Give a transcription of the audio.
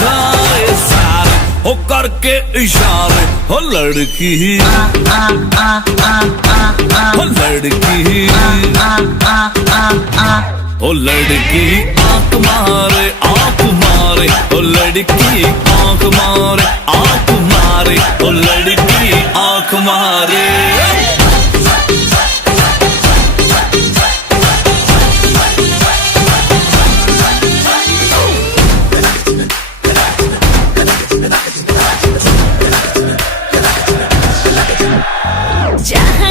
जाए सारे हो करके इशारे हो लड़की हो लड़की ओ लड़की आंख मारे ओ लड़की आंख मारे ओ लड़की आंख मारे। जहाँ